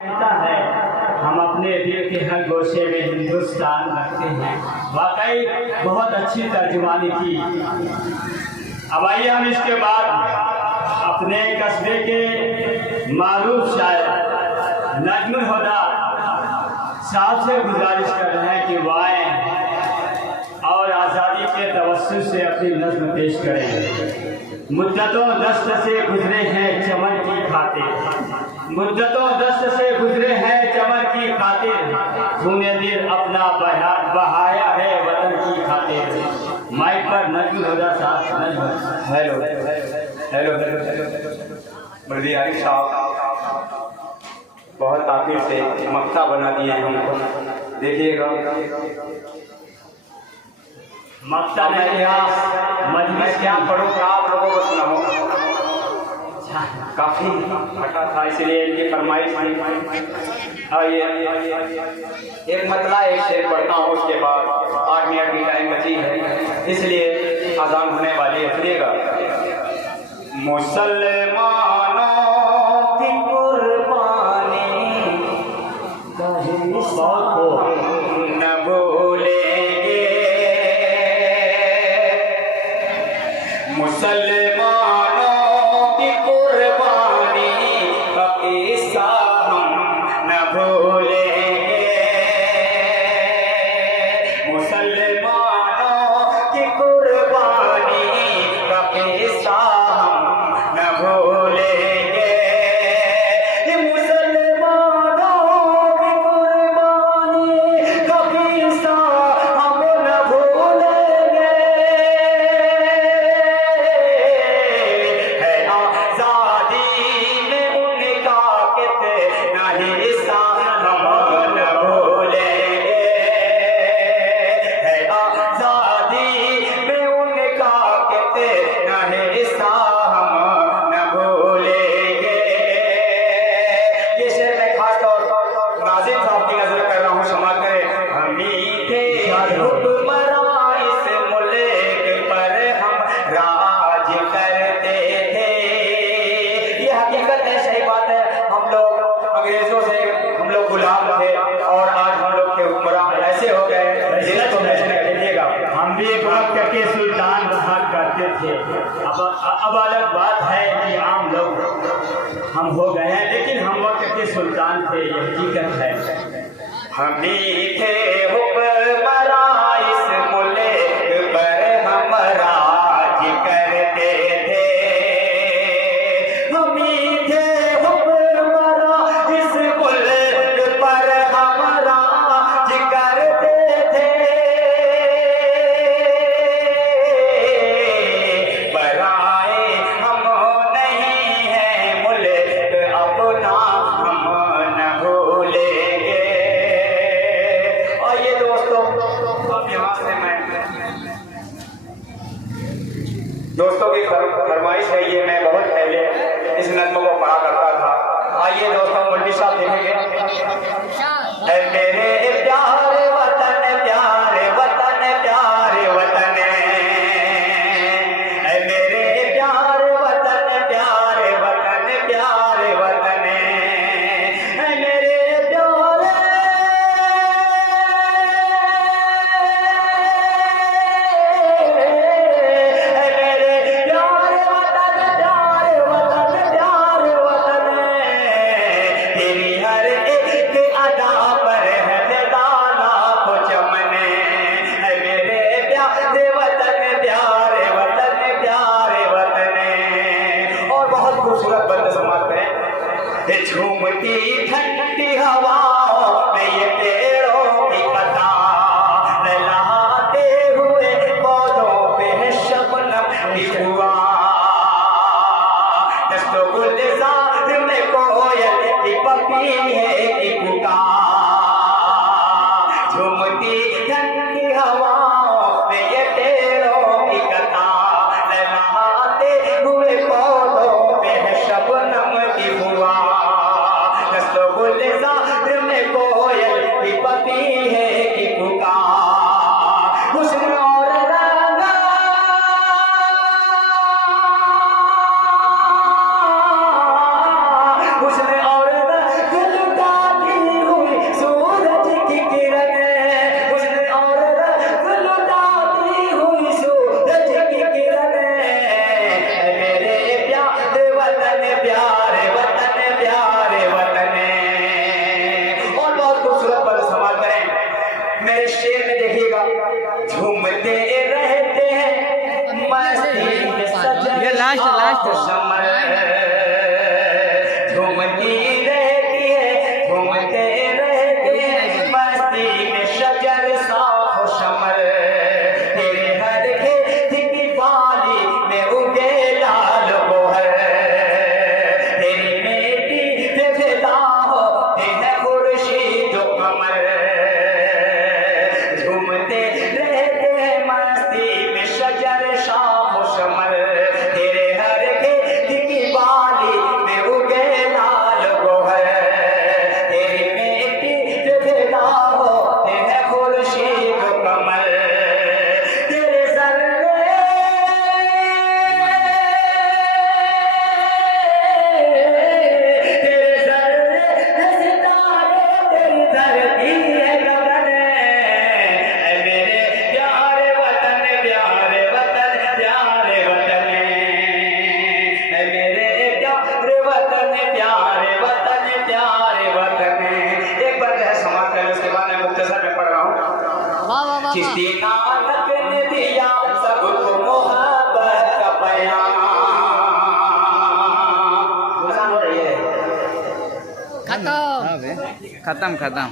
कहता है हम अपने दिल के हर गोशे में हिंदुस्तान रखते हैं। वाकई बहुत अच्छी तर्जुमानी की। अब आइए हम इसके बाद अपने कस्बे के मारूफ शायर नजमुल हुदा साहब से गुजारिश कर रहे हैं कि वो आए और आज़ादी के तवस्सुल से अपनी नज़्म पेश करें। मुद्दतों दस्त से गुजरे हैं चमन की खातिर, मुद्दतों दस्त से गुजरे हैं चमन की खातिर, खूने दिल अपना बहाया है वतन की खातिर। माइक पर नजमुल हुदा साहब। हेलो हेलो बड़ी आरिफ साहब बहुत ताक़ीद से मक्ता बना दिए हमको। देखिएगा मक्ता नहीं मैं क्या पढ़ूँगा, आप लोगों को सुनाऊँ। काफ़ी फटा था इसलिए इनकी फरमाइश और ये एक मतला एक शेर पढ़ता हूँ, उसके बाद 8 मिनट की टाइम बची है इसलिए आज़ान होने वाली है। सुनिएगा। मुसलमानों की कुर्बानी न भूलेंगे, मुसलमानों की कुर्बानी का किस्सा हम न भूलेंगे, मुसलमानों की कुर्बानी का किस्सा हम न भूलेंगे, मुसलमानों की कुर्बानी का किस्सा हम न भूलेंगे। है आज़ादी में उनका कितना हिस्सा हम न भूलेंगे, है आज़ादी में उनका कितना हिस्सा हम न भूलेंगे। ये शेर मैं खास तौर पर नाज़िम साहब की नजर कर रहा हूँ, क्षमा करें। हमी थे हुक्मरां इस मुल्क पर हम राज करते थे। ये हकीकत है, सही बात है। हम लोग अंग्रेजों से हम लोग गुलाम थे और आज हम लोग के हुक्मरां ऐसे हो गए जिनको लीजिएगा। हम भी एक वक्त के सुल्तान रहा करते थे। अब अलग बात है कि आम लोग हम हो गए हैं, लेकिन हम वक्त के सुल्तान थे, ये हकीकत है। हमी थे हुक्मरां इस मुल्क पर हम राज करते थे, हमी थे हुक्मरां इस मुल्क पर हम राज करते थे। बराए हम नहीं है मुल्क अपना हम न भूलेंगे। और ये दोस्तों अब यहाँ से मैं दोस्तों की फरमाइश है, ये मैं बहुत पहले इस नज़्म को पढ़ा करता था। आइए दोस्तों मुल्की साहब देखेंगे। ऐ मेरे प्यारे वतन प्यारे वतन प्यारे वतन, ऐ मेरे प्यारे वतन प्यारे वतन प्यारे वतन, ऐ मेरे प्यारे तेरी हर एक अदा पर है दाना को चमने, है मेरे प्यारे वतन प्यारे वतन प्यारे वतन। और बहुत खूबसूरत बंद समाप्त है। झूमती ठंडी हवाओं में ये पेड़ों की पता लहराते हुए पौधों पे शबनम की हुआ, दस्तों गुलजार में कोयल की पपी है की पुकार। झूमती ठंडी हवाओं में ये पेड़ों की कतार लहराते हुए पौधों पे है शबनम की हुआ, दस्तों गुलजार में कोयल की पपी है की पुकार। हुस्न और रंगा हुस्न और दिल का शमर घूमती रहती है घूमते रहते हैं मस्ती में शजर साफ शमर तेरे हर खेत की बाली में उगे लाल गोहर तेरी बेटी से फिदा होते हैं खुर्शीद कमर घूमते रहते हैं मस्ती में शजर शाम शमर तेरे हर खेत की बाली में उगे लाल गोहर तेरी बेटी से फिदा होते हैं खुर्शीद कमर तेरे जर्रे तेरे जर्रे सितारे तेरी धरती है गगन ऐ मेरे प्यारे वतन प्यारे वतन प्यारे वतन ऐ मेरे प्यारे वतन प्यारे वतन प्यारे वतन एक बार है समाप्त कर उसके बाद मैं मुख्तसर में पढ़ रहा हूँ चिश्ती नानक ने दिया सबको मोहब्बत का पैगाम गुज़ार हो रही है खत्म खत्म